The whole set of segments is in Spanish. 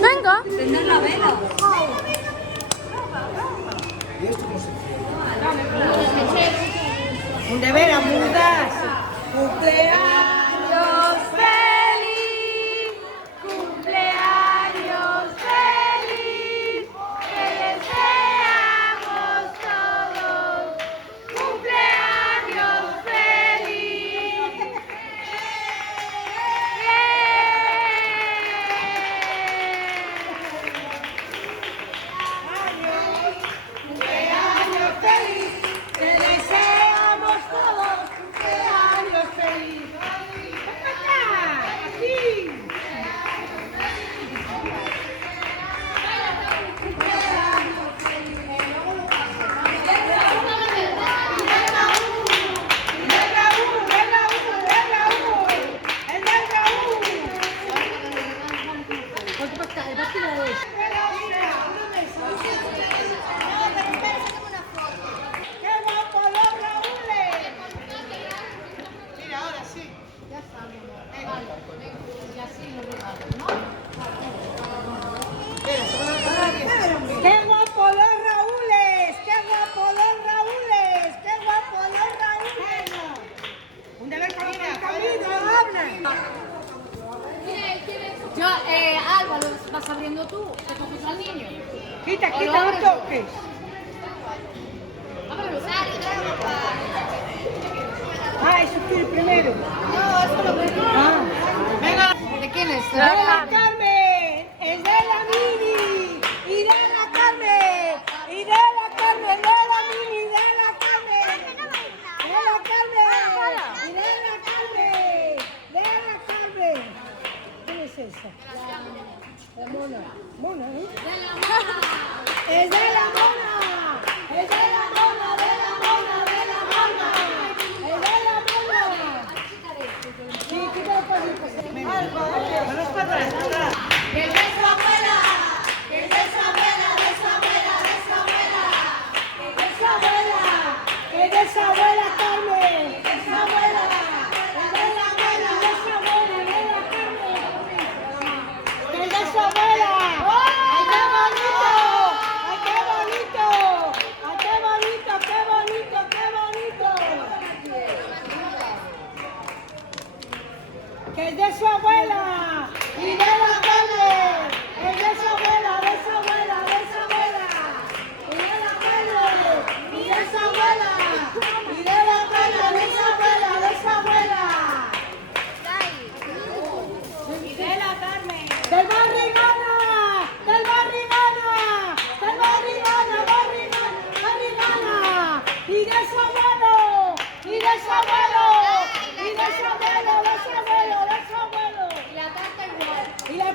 Venga. Prender la vela. ¿Y esto cómo se hace? Un de veras, mudas. Cumpleaños feliz, cumpleaños feliz, que deseamos todos. Cumpleaños feliz. Cumpleaños feliz, te deseamos todos. Cumpleaños feliz. Aquí. ¡Qué guapos los Raúles! ¡Qué guapos los Raúles! ¡Qué guapos los Raúles! Un deber con el camino, hablan. Yo, Álvaro, vas abriendo tú, te coges al niño. Quita, quita, no toques. Ábrelo. Ah, eso es el primero. No, esto lo primero. Ah. Venga. ¿De quién es? ¡De la Carmen! ¡Es de la Mini! ¡Y de la Carmen! ¡Y de la Carmen! ¡De la Mini! ¡De la Carmen! ¡De la Carmen! ¡Y de la Carmen! ¡De la Carmen! ¿Quién es esa? La mona. Mona, ¿eh? ¡Es de la mona! ¡Es de la mona! ¡De la mona! ¡De la mona! ¡Es de la mona! Sí, quita el palito. Vamos para atrás, atrás. ¡Que es de su abuela! ¡Que es de su abuela, de su abuela, de su abuela! ¡Que es su abuela! ¡Que es de su abuela, Carmen! ¡Que es su abuela! ¡Que es de la abuela! ¡De su abuela! ¡De la Carmen! ¡Que es de su abuela! ¡Ay, qué bonito! ¡Ay, qué bonito! ¡Ay, qué bonito! ¡Qué bonito! ¡Qué bonito! ¡Que es de su abuela! ¡Y de la Carmen! ¡Es de su abuela! ¡De su abuela! ¡De su abuela! ¡Y de la Carmen! ¡Y de su abuela! ¡Y de la Carmen! ¡De su abuela! ¡De su abuela! ¡Y de la Carmen! ¡Del Barrigana! ¡Del Barrigana! ¡Del Barrigana! ¡Barrigana! ¡Y de su abuelo! ¡Y de su abuelo! ¡Y de su abuelo! ¡De su abuelo! ¡De su abuelo! Y la tarta igual. Y la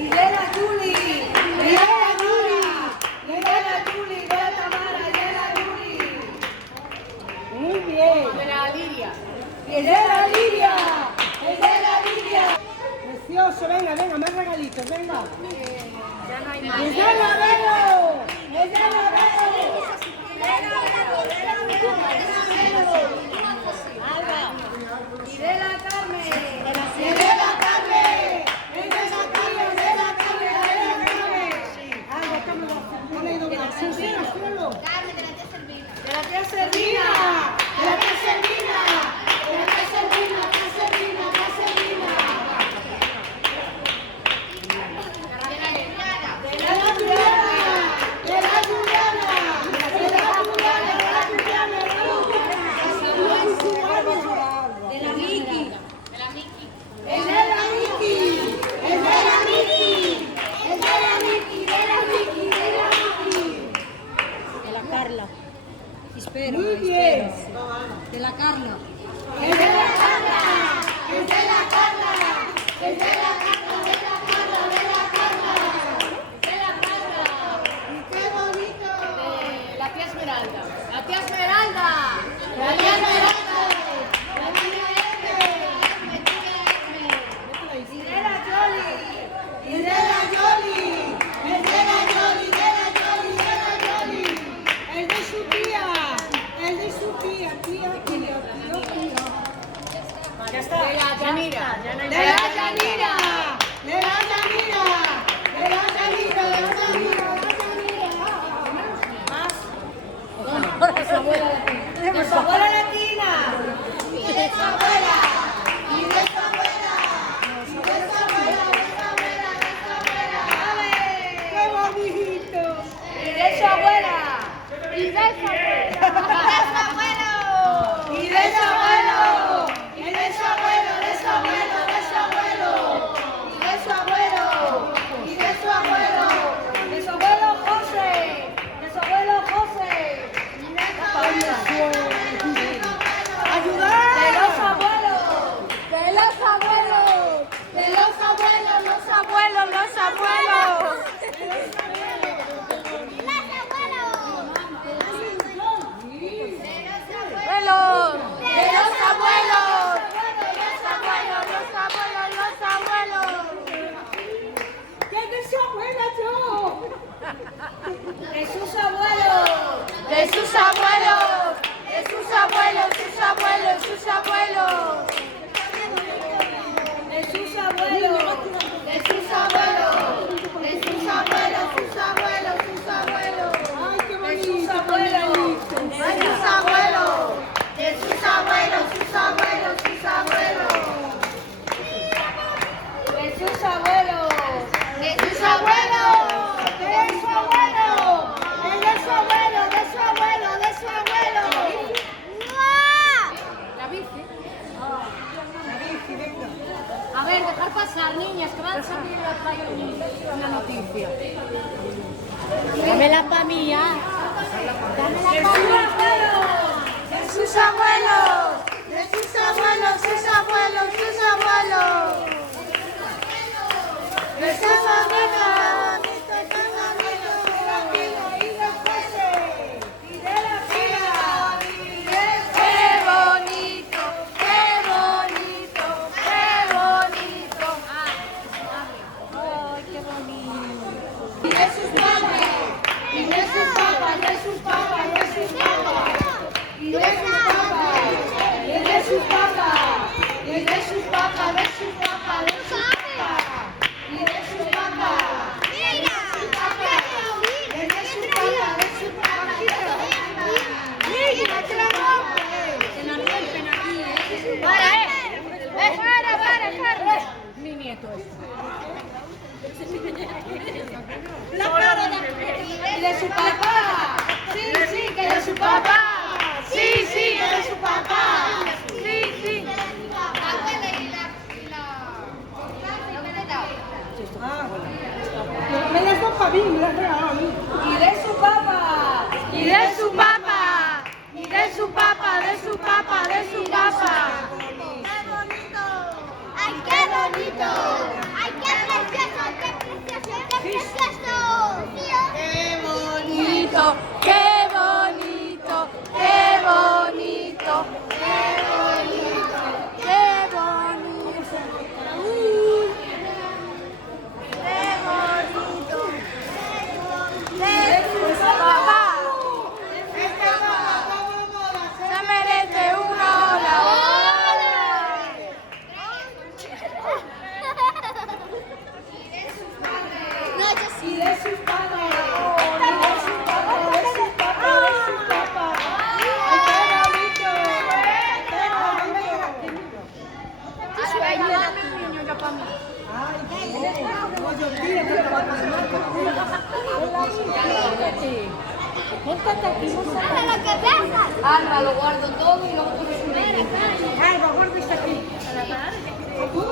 y de la Juli, y de la Juli, y de la Juli, y de la Tamara, y de la Juli. Muy bien. De la Lidia. Y es de la Lidia, es de la Lidia. Precioso, venga, venga, más regalitos, venga. Ya no hay Y más. es de la Vero, es de la Vero. Y de la Carmen, y de la Carmen, es de la Carmen, es de la Carmen, es de la Carmen. Alba, cámara, ponle ahí doblar. Servina, suelo. De la tía Servina, de la tía Servina, de la tía Servina, tía Servina, tía Servina. De la Juliana, de la Juliana, de la Juliana, de la Juliana, de la Miki. Es de la Miki, es de la Miki, es de la Miki, de la Miki, de la Miki. De la Carla. Espero. Muy bien. De la Carla. Es de la Carla, es de la Carla, es de la Carla, de la Carla, de la Carla, de la Carla. Y qué bonito. La tía Esmeralda. La tía Esmeralda. La tía Esmeralda, la tía Esme, y de la Yoli, y de la Yoli, es de la Yoli, de la Yoli, de la Yoli. Es de su tía, es de su tía, tía, tía, tía, tía. Ya está. De la Yanira. De la Yanira, de la Yanira, de la Yanira, de la Yanira, de la Yanira. De su abuela la tía. De su abuela latina. Y de su abuela, y de su abuela, y de su abuela, de su abuela, de su abuela. ¡Qué bonito! Y de su abuela. Y de su abuela. Y de su abuelo, y de su abuelo, de su abuelo, de su abuelo, y de su abuelo, y de su abuelo, de su abuelo José, de su abuelo José, y de su abuelo, ayudar, de los abuelos, De los abuelos. de los abuelos, Los abuelos, los abuelos. Abuelos. De los abuelos. Los abuelos, los abuelos, los abuelos. ¿qué es de su abuela yo? De sus abuelos. De sus abuelos. De sus abuelos, sus abuelos, sus abuelos. De sus abuelos, de sus abuelos, de sus abuelos, sus abuelos, sus abuelos. Ay, qué bonito. De sus abuelos, de sus abuelos, de sus abuelos, sus abuelos, sus abuelos. De sus abuelos, de sus abuelos, de su abuelo, de su abuelo, de su abuelo, de su abuelo. La bici. La bici, venga. A ver, dejar pasar, niñas, que van a salir a traer una noticia. Dámela pa' mí, ya. De sus abuelos, de sus abuelos, sus abuelos, sus abuelos. De sus abuelos, y de José, y de la tía, y de Qué bonito, qué bonito, qué bonito. Ay, qué bonito. y de sus padres, y de sus papas, de sus papas, de sus papas, y de sus papas, y de sus papas, y de sus papas, de sus papas, de sus papas, y de sus papas, y de sus papas, y de sus papas, de sus papas, Se la rompen aquí, Para. Mi nieto es. y de su papá, sí, sí, que de su papá, sí, sí, que de su papá, sí, sí. Me las dos para mí, me las regalado a mí. Y de su papá, Y de su papá, y de su papá, de su papá, de su papá. ¡Ay, qué bonito! ¡Ay, qué precioso! ¡Qué precioso! Póntate aquí, Alma, lo guardo todo y luego